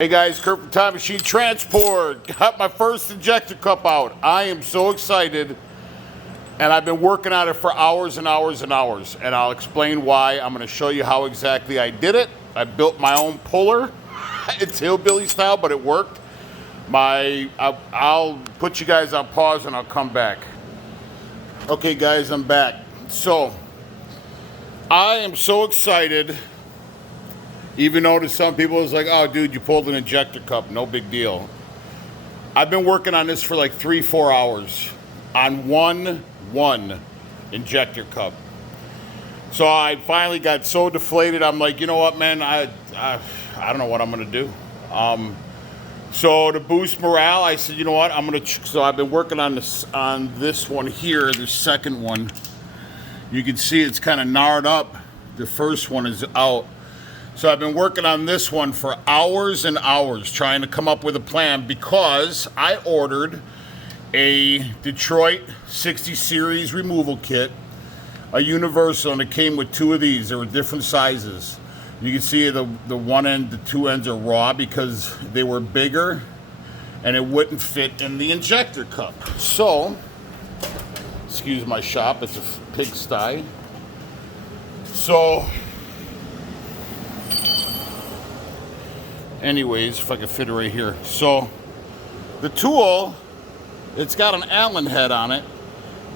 Hey guys, Kurt from Time Machine Transport. Got my first injector cup out. I am so excited, and I've been working on it for hours and hours and hours, and I'll explain why. I'm going to show you how exactly I did it. I built my own puller. It's hillbilly style, but it worked. I'll put you guys on pause and I'll come back. Okay guys, I'm back. So, I am so excited. Even though to some people it's like, oh dude, you pulled an injector cup, no big deal. I've been working on this for like 3-4 hours on one injector cup. So I finally got so deflated, I'm like, you know what, man, I don't know what I'm gonna do. So to boost morale, I said, you know what, so I've been working on this one here, the second one. You can see it's kind of gnarred up. The first one is out. So I've been working on this one for hours and hours, trying to come up with a plan, because I ordered a Detroit 60 series removal kit, a universal, and it came with 2 of these. They were different sizes. You can see the one end, the 2 ends are raw because they were bigger and it wouldn't fit in the injector cup. So, excuse my shop, it's a pigsty. So, anyways, if I can fit it right here. So the tool, it's got an Allen head on it,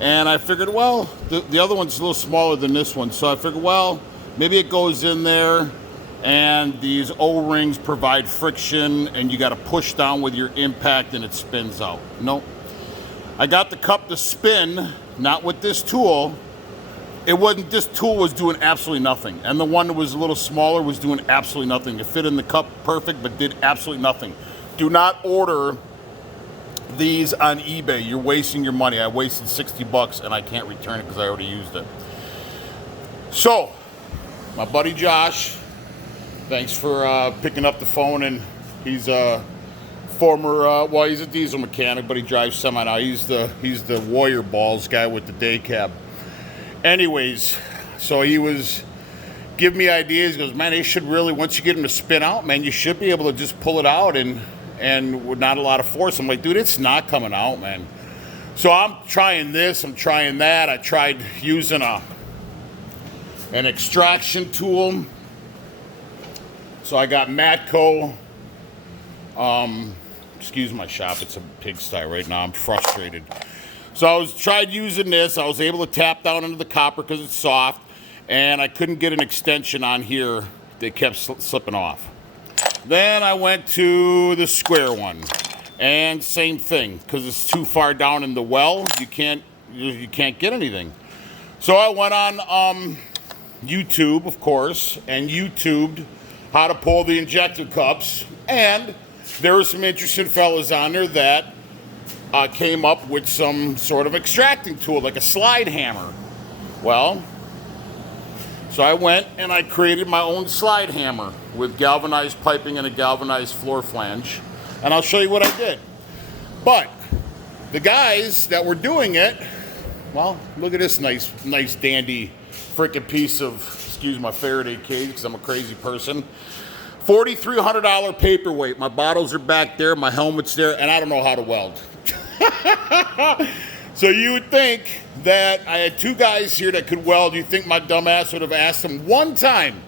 and I figured, well, the other one's a little smaller than this one, so I figured, well, maybe it goes in there, and these O-rings provide friction, and you got to push down with your impact and it spins out. Nope. I got the cup to spin, not with this tool. It wasn't, this tool was doing absolutely nothing. And the one that was a little smaller was doing absolutely nothing. It fit in the cup perfect, but did absolutely nothing. Do not order these on eBay. You're wasting your money. I wasted $60 and I can't return it because I already used it. So, my buddy Josh, thanks for picking up the phone, and he's a former, well, he's a diesel mechanic, but he drives semi now. He's the Warrior Balls guy with the day cab. Anyways, so he was giving me ideas. He goes, man, they should really, once you get them to spin out, man, you should be able to just pull it out and with not a lot of force. I'm like, dude, it's not coming out, man. So I'm trying this, I'm trying that. I tried using an extraction tool. So I got Matco. Excuse my shop, it's a pigsty right now. I'm frustrated. So I tried using this. I was able to tap down into the copper because it's soft, and I couldn't get an extension on here. They kept slipping off. Then I went to the square one, and same thing, because it's too far down in the well. You can't get anything. So I went on YouTube, of course, and YouTubed how to pull the injector cups, and there were some interesting fellas on there that came up with some sort of extracting tool, like a slide hammer. Well, so I went and I created my own slide hammer with galvanized piping and a galvanized floor flange, and I'll show you what I did. But the guys that were doing it, well, look at this nice dandy freaking piece of, excuse my Faraday cage because I'm a crazy person, $4,300 paperweight. My bottles are back there, my helmet's there, and I don't know how to weld. So you would think that I had 2 guys here that could weld. You think my dumbass would have asked them one time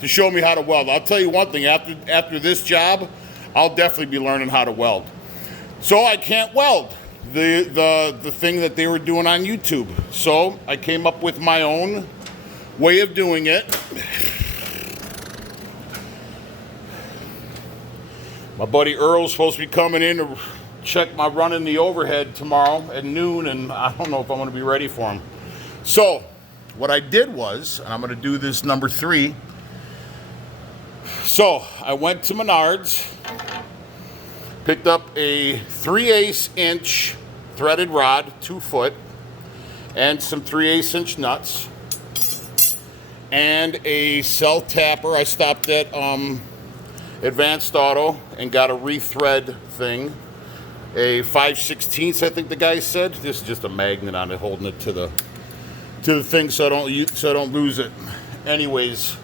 to show me how to weld. I'll tell you one thing, after this job, I'll definitely be learning how to weld. So I can't weld the thing that they were doing on YouTube. So I came up with my own way of doing it. My buddy Earl's supposed to be coming in to check my run in the overhead tomorrow at noon, and I don't know if I'm going to be ready for him. So what I did was, and I'm going to do this number 3. So I went to Menards, picked up a 3/8 inch threaded rod, 2 foot, and some 3/8 inch nuts, and a cell tapper. I stopped at Advanced Auto and got a rethread thing. A 5/16, I think the guy said. This is just a magnet on it, holding it to the thing so I don't lose it. Anyways,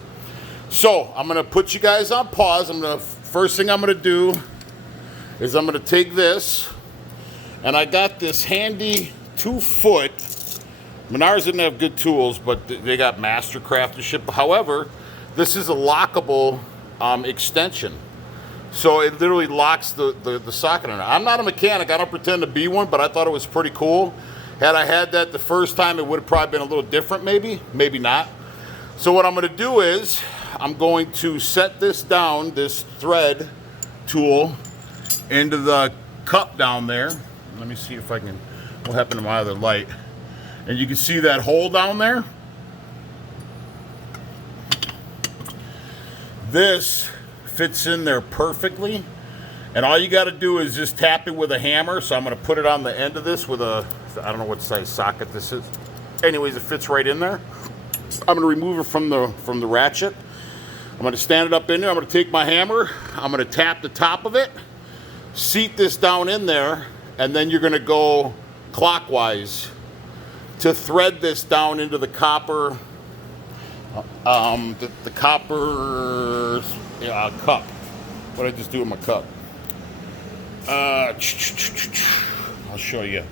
So I'm going to put you guys on pause. I'm going to first thing I'm gonna do is I'm gonna take this, and I got this handy 2-foot. Menards didn't have good tools, but they got Mastercraft and shit. However, this is a lockable extension. So it literally locks the socket in it. I'm not a mechanic, I don't pretend to be one, but I thought it was pretty cool. Had I had that the first time, it would have probably been a little different maybe not. So what I'm gonna do is, I'm going to set this down, this thread tool, into the cup down there. Let me see if I can, what happened to my other light? And you can see that hole down there. This fits in there perfectly. And all you gotta do is just tap it with a hammer. So I'm gonna put it on the end of this with a, I don't know what size socket this is. Anyways, it fits right in there. I'm gonna remove it from the ratchet. I'm gonna stand it up in there. I'm gonna take my hammer. I'm gonna tap the top of it, seat this down in there, and then you're gonna go clockwise to thread this down into the copper, the copper cup. What did I just do with my cup? I'll show you.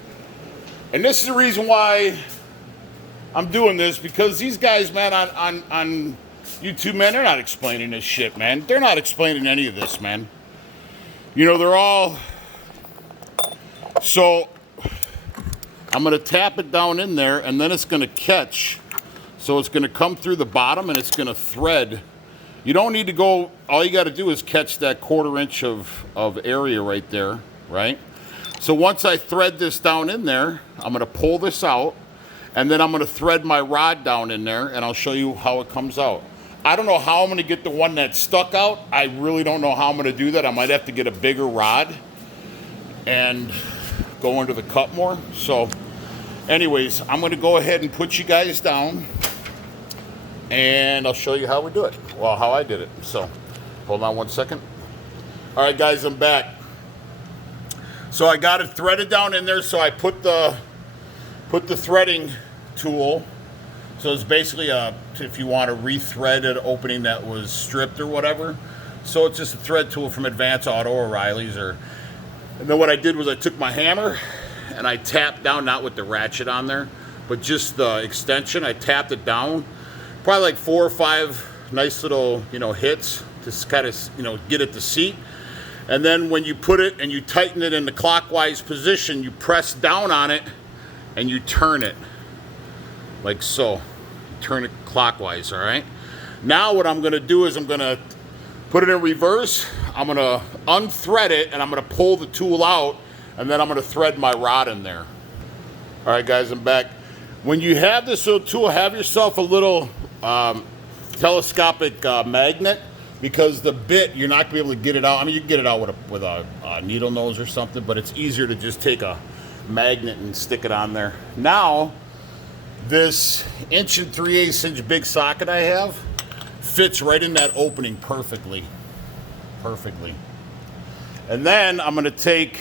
And this is the reason why I'm doing this, because these guys, man, on YouTube, man, they're not explaining this shit, man. They're not explaining any of this, man. You know, they're all... So... I'm gonna tap it down in there, and then it's gonna catch. So it's gonna come through the bottom, and it's gonna thread. You don't need to go, all you gotta do is catch that 1/4 inch of area right there, right? So once I thread this down in there, I'm gonna pull this out, and then I'm gonna thread my rod down in there, and I'll show you how it comes out. I don't know how I'm gonna get the one that's stuck out. I really don't know how I'm gonna do that. I might have to get a bigger rod and go into the cup more. So anyways, I'm gonna go ahead and put you guys down, and I'll show you how we do it. Well, how I did it. So hold on one second. All right, guys, I'm back. So I got it threaded down in there. So I put the threading tool. So it's basically if you want to rethread an opening that was stripped or whatever. So it's just a thread tool from Advance Auto or Riley's. And then what I did was I took my hammer and I tapped down, not with the ratchet on there, but just the extension. I tapped it down, probably like 4 or 5 nice little, hits to kind of, get it to seat. And then when you put it and you tighten it in the clockwise position, you press down on it and you turn it like so. You turn it clockwise, all right? Now what I'm gonna do is I'm gonna put it in reverse. I'm gonna unthread it, and I'm gonna pull the tool out, and then I'm gonna thread my rod in there. All right, guys, I'm back. When you have this little tool, have yourself a little telescopic magnet, because the bit, you're not gonna be able to get it out. I mean, you can get it out with a needle nose or something, but it's easier to just take a magnet and stick it on there. Now, this 1 3/8 inch big socket I have fits right in that opening perfectly. And then I'm gonna take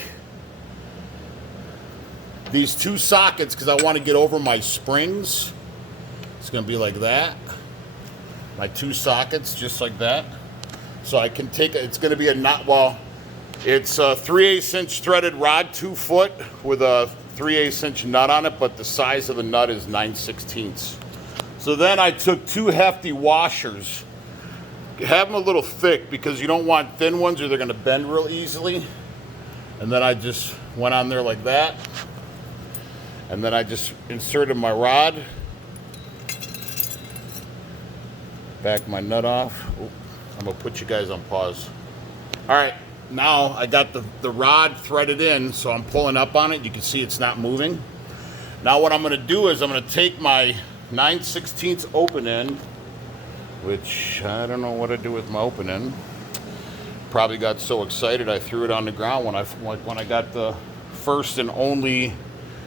these 2 sockets, because I want to get over my springs. It's gonna be like that. My 2 sockets, just like that. So I can take it's gonna be a knot, well, it's a 3/8 inch threaded rod, 2-foot, with a 3/8 inch nut on it, but the size of the nut is 9/16. So then I took 2 hefty washers. Have them a little thick, because you don't want thin ones or they're gonna bend real easily. And then I just went on there like that. And then I just inserted my rod. Back my nut off. Ooh, I'm gonna put you guys on pause. All right, now I got the rod threaded in, so I'm pulling up on it. You can see it's not moving. Now what I'm gonna do is I'm gonna take my 9/16 open end, which I don't know what I do with my open end. Probably got so excited I threw it on the ground when I got the first and only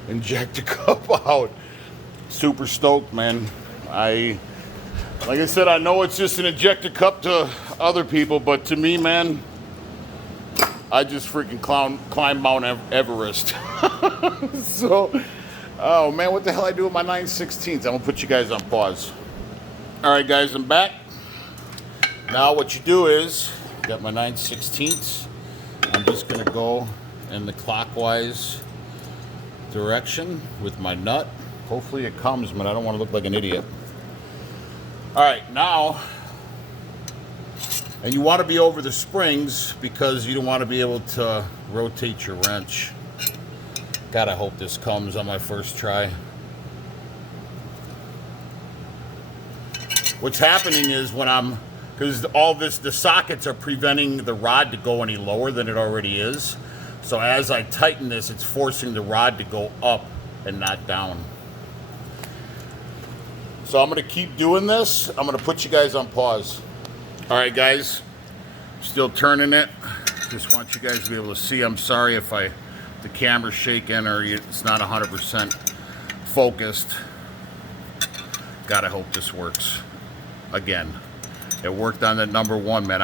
Injector cup out. Super stoked, man. Like I said, I know it's just an Injector cup to other people, but to me, man, I just freaking climbed Mount Everest. So, oh man, what the hell I do with my 9/16? I'm gonna put you guys on pause. All right, guys, I'm back. Now what you do is Got my 9/16. I'm just gonna go in the clockwise direction with my nut. Hopefully it comes, but I don't want to look like an idiot. All right, now, and you want to be over the springs because you don't want to be able to rotate your wrench. God, I hope this comes on my first try. What's happening is when because all this, the sockets are preventing the rod to go any lower than it already is. So as I tighten this, it's forcing the rod to go up and not down. So I'm gonna keep doing this. I'm gonna put you guys on pause. All right, guys, still turning it. Just want you guys to be able to see. I'm sorry if the camera's shaking or it's not 100% focused. God, I hope this works. Again, it worked on that number 1, man.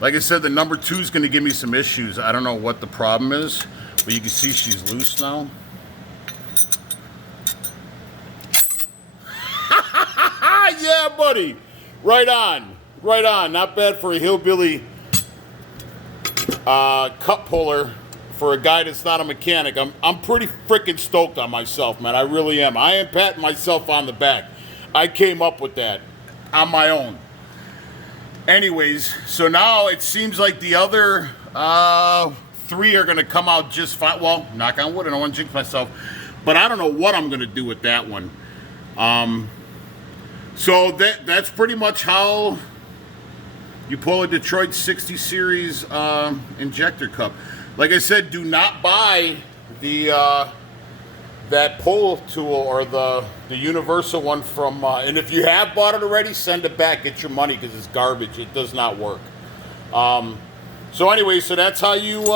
Like I said, the number 2 is going to give me some issues. I don't know what the problem is, but you can see she's loose now. Yeah, buddy. Right on. Right on. Not bad for a hillbilly cup puller for a guy that's not a mechanic. I'm pretty freaking stoked on myself, man. I really am. I am patting myself on the back. I came up with that on my own. Anyways, so now it seems like the other 3 are going to come out just fine. Well, knock on wood, I don't want to jinx myself. But I don't know what I'm going to do with that one. So that's pretty much how you pull a Detroit 60 series injector cup. Like I said, do not buy the that pull tool or the universal one from, and if you have bought it already, send it back, get your money, because it's garbage. It does not work. So anyway, so that's how you,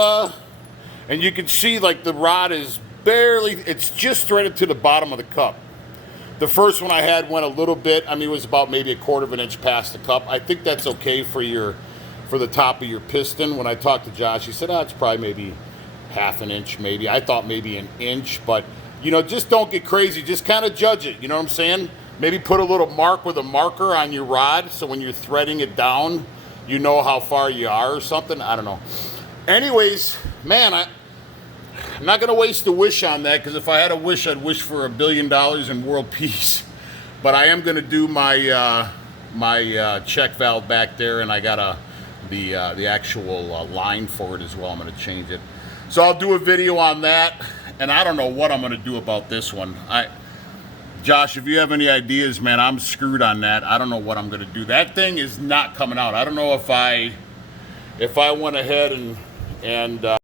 and you can see like the rod is barely, it's just threaded to the bottom of the cup. The first one I had went a little bit, I mean, it was about maybe a 1/4 of an inch past the cup. I think that's okay for the top of your piston. When I talked to Josh, he said, it's probably maybe 1/2 an inch, maybe. I thought maybe an inch, but you know, just don't get crazy. Just kind of judge it. You know what I'm saying? Maybe put a little mark with a marker on your rod so when you're threading it down, you know how far you are or something. I don't know. Anyways, man, I'm not going to waste a wish on that, because if I had a wish, I'd wish for $1 billion in world peace. But I am going to do my my check valve back there, and I got the actual line for it as well. I'm going to change it. So I'll do a video on that. And I don't know what I'm going to do about this one. Josh, if you have any ideas, man, I'm screwed on that. I don't know what I'm going to do. That thing is not coming out. I don't know if I went ahead and